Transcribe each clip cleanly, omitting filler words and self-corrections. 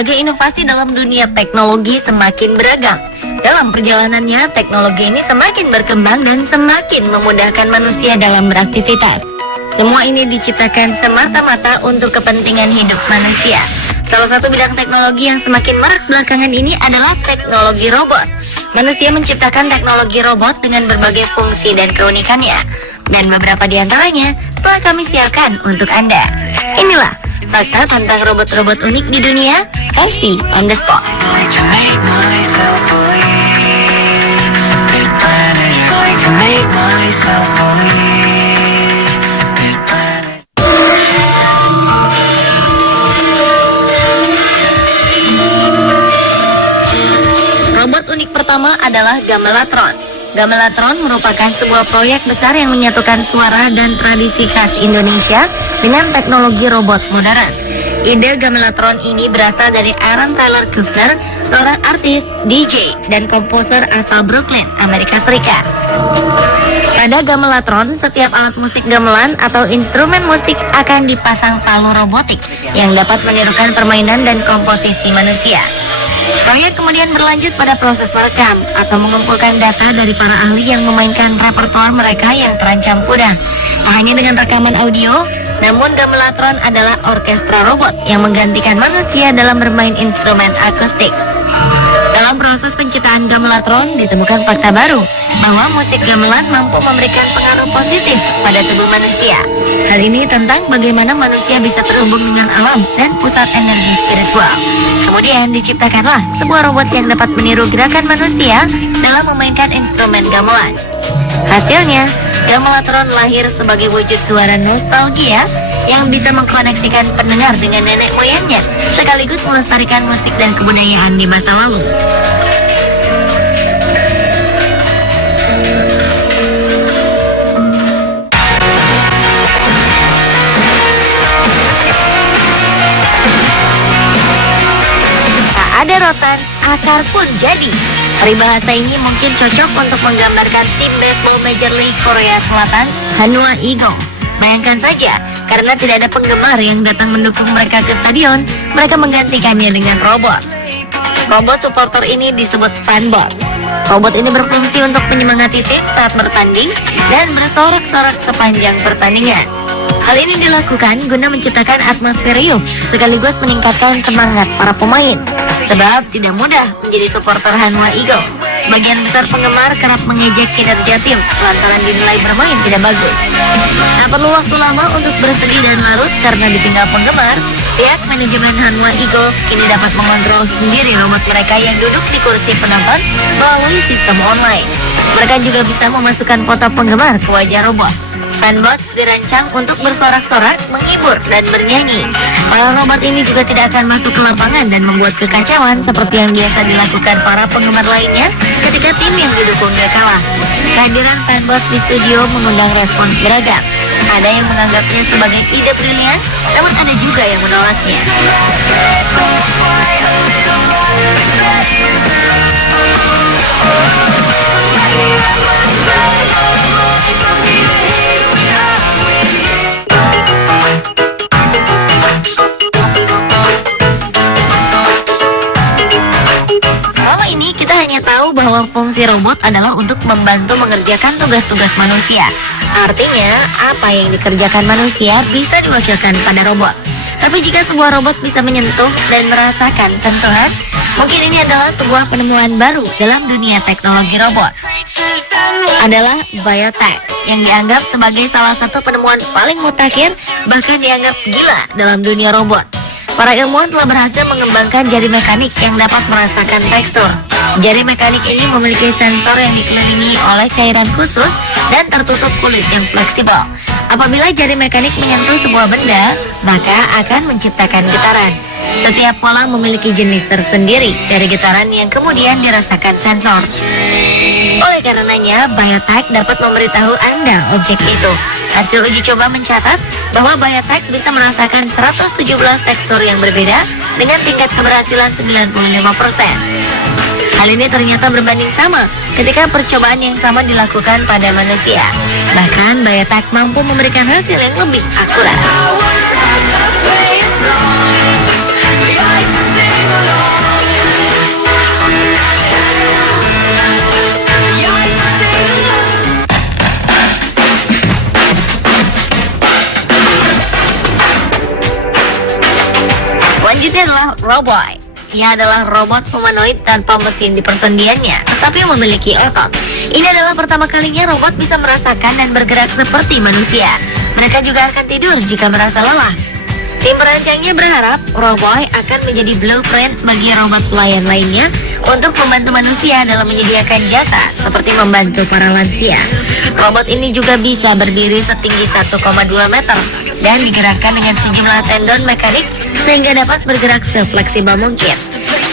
Berbagai inovasi dalam dunia teknologi semakin beragam. Dalam perjalanannya, teknologi ini semakin berkembang dan semakin memudahkan manusia dalam beraktivitas. Semua ini diciptakan semata-mata untuk kepentingan hidup manusia. Salah satu bidang teknologi yang semakin marak belakangan ini adalah teknologi robot. Manusia menciptakan teknologi robot dengan berbagai fungsi dan keunikannya. Dan beberapa di antaranya telah kami siapkan untuk Anda. Inilah fakta tentang robot-robot unik di dunia, versi on the spot. Robot unik pertama adalah Gamelatron. Gamelatron merupakan sebuah proyek besar yang menyatukan suara dan tradisi khas Indonesia dengan teknologi robot modern. Ide Gamelatron ini berasal dari Aaron Tyler Kushner, seorang artis, DJ, dan komposer asal Brooklyn, Amerika Serikat. Pada Gamelatron, setiap alat musik gamelan atau instrumen musik akan dipasang palu robotik yang dapat menirukan permainan dan komposisi manusia. Proyek kemudian berlanjut pada proses merekam atau mengumpulkan data dari para ahli yang memainkan repertoar mereka yang terancam punah. Tak hanya dengan rekaman audio, namun Gamelatron adalah orkestra robot yang menggantikan manusia dalam bermain instrumen akustik. Dalam proses penciptaan Gamelatron ditemukan fakta baru bahwa musik gamelan mampu memberikan pengaruh positif pada tubuh manusia. Hal ini tentang bagaimana manusia bisa terhubung dengan alam dan pusat energi spiritual. Kemudian diciptakanlah sebuah robot yang dapat meniru gerakan manusia dalam memainkan instrumen gamelan. Hasilnya, Gamelatron lahir sebagai wujud suara nostalgia yang bisa mengkoneksikan pendengar dengan nenek moyangnya, sekaligus melestarikan musik dan kebudayaan di masa lalu. Tak ada rotan, akar pun jadi. Peribahasa ini mungkin cocok untuk menggambarkan tim baseball Major League Korea Selatan, Hanwha Eagles. Bayangkan saja, karena tidak ada penggemar yang datang mendukung mereka ke stadion, mereka menggantikannya dengan robot. Robot supporter ini disebut fanbots. Robot ini berfungsi untuk menyemangati tim saat bertanding dan bersorak-sorak sepanjang pertandingan. Hal ini dilakukan guna menciptakan atmosfer riuh, sekaligus meningkatkan semangat para pemain. Sebab tidak mudah menjadi supporter Hanwha Eagles. Sebagian besar penggemar kerap mengejek kinerja tim lantaran dinilai bermain tidak bagus. Tak perlu waktu lama untuk bersedih dan larut karena ditinggal penggemar. Pihak manajemen Hanwha Eagles kini dapat mengontrol sendiri robot mereka yang duduk di kursi penonton melalui sistem online. Mereka juga bisa memasukkan foto penggemar ke wajah robot. Fanbots dirancang untuk bersorak-sorak, menghibur, dan bernyanyi. Para robot ini juga tidak akan masuk ke lapangan dan membuat kekacauan seperti yang biasa dilakukan para penggemar lainnya ketika tim yang didukungnya kalah. Kehadiran fanbots di studio mengundang respons beragam. Ada yang menganggapnya sebagai ide brilian, namun ada juga yang menolaknya. Selama ini kita hanya tahu bahwa fungsi robot adalah untuk membantu mengerjakan tugas-tugas manusia. Artinya, apa yang dikerjakan manusia bisa diwakilkan pada robot. Tapi jika sebuah robot bisa menyentuh dan merasakan sentuhan, mungkin ini adalah sebuah penemuan baru dalam dunia teknologi robot. Adalah biotech, yang dianggap sebagai salah satu penemuan paling mutakhir, bahkan dianggap gila dalam dunia robot. Para ilmuwan telah berhasil mengembangkan jari mekanik yang dapat merasakan tekstur. Jari mekanik ini memiliki sensor yang dikelilingi oleh cairan khusus dan tertutup kulit yang fleksibel. Apabila jari mekanik menyentuh sebuah benda, maka akan menciptakan getaran. Setiap pola memiliki jenis tersendiri dari getaran yang kemudian dirasakan sensor. Oleh karenanya, biotech dapat memberitahu Anda objek itu. Hasil uji coba mencatat bahwa biotech bisa merasakan 117 tekstur yang berbeda dengan tingkat keberhasilan 95%. Hal ini ternyata berbanding sama ketika percobaan yang sama dilakukan pada manusia. Bahkan biotech mampu memberikan hasil yang lebih akurat. Ini adalah Roboy. Ia adalah robot humanoid tanpa mesin di persendiannya, tetapi memiliki otot. Ini adalah pertama kalinya robot bisa merasakan dan bergerak seperti manusia. Mereka juga akan tidur jika merasa lelah. Tim perancangnya berharap Roboy akan menjadi blueprint bagi robot pelayan lainnya untuk membantu manusia dalam menyediakan jasa seperti membantu para lansia. Robot ini juga bisa berdiri setinggi 1,2 meter dan digerakkan dengan sejumlah tendon mekanik sehingga dapat bergerak sefleksibel mungkin.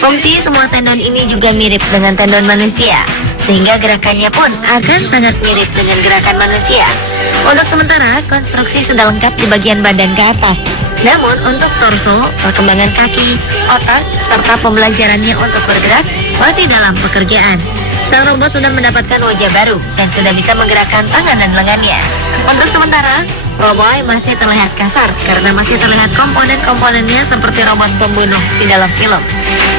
Fungsi semua tendon ini juga mirip dengan tendon manusia, sehingga gerakannya pun akan sangat mirip dengan gerakan manusia. Untuk sementara, konstruksi sudah lengkap di bagian badan ke atas. Namun untuk torso, perkembangan kaki, otak, serta pembelajarannya untuk bergerak masih dalam pekerjaan. Sang robot sudah mendapatkan wajah baru dan sudah bisa menggerakkan tangan dan lengannya. Untuk sementara, Roboy masih terlihat kasar karena masih terlihat komponen-komponennya seperti robot pembunuh di dalam film.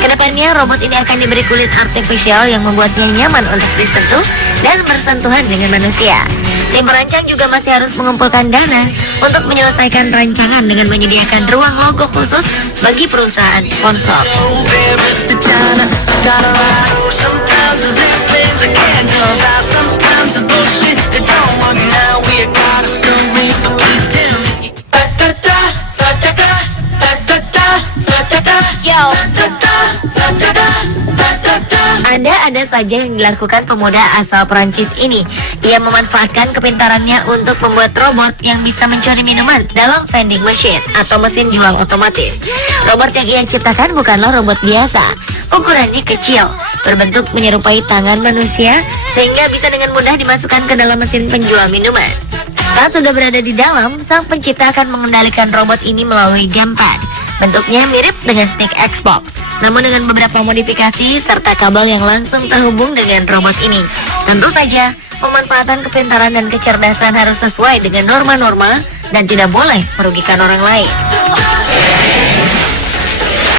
Kedepannya, robot ini akan diberi kulit artifisial yang membuatnya nyaman untuk disentuh dan bersentuhan dengan manusia. Tim perancang juga masih harus mengumpulkan dana untuk menyelesaikan rancangan dengan menyediakan ruang logo khusus bagi perusahaan sponsor. Ada saja yang dilakukan pemuda asal Perancis ini. Ia memanfaatkan kepintarannya untuk membuat robot yang bisa mencuri minuman dalam vending machine atau mesin jual otomatis. Robot yang ia ciptakan bukanlah robot biasa. Ukurannya kecil, berbentuk menyerupai tangan manusia, sehingga bisa dengan mudah dimasukkan ke dalam mesin penjual minuman. Saat sudah berada di dalam, sang pencipta akan mengendalikan robot ini melalui gamepad. Bentuknya mirip dengan stick Xbox, namun dengan beberapa modifikasi serta kabel yang langsung terhubung dengan robot ini. Tentu saja, pemanfaatan kepintaran dan kecerdasan harus sesuai dengan norma-norma dan tidak boleh merugikan orang lain.